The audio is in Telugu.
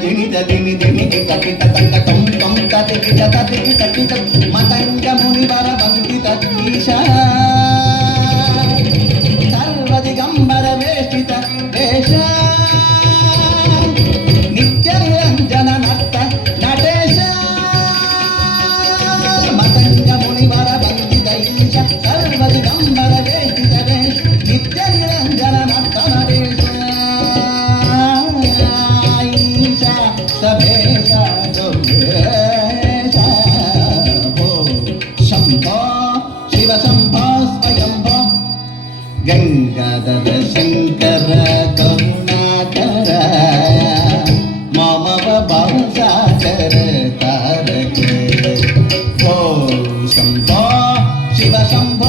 దినిద దిని దినికి కటిత తంత తం తం తటికిట తటికి తటిత మతంగ మునివర వందిత ఈశా సర్వదిగంబర వేష్టిత వేష నిత్య నిరంజన నర్త నటేశ మతంగ మునివర వందిత ఈశ సర్వదిగంబర వేష్టిత వేష నిత్య నిరంజన నర్త నటేశ సభేశ శంభో శివ శంభో స్వయంభో గంగాధర శంకర కరుణాకర మమ భాసాకర తారక ఓ శంభో శివ శంభో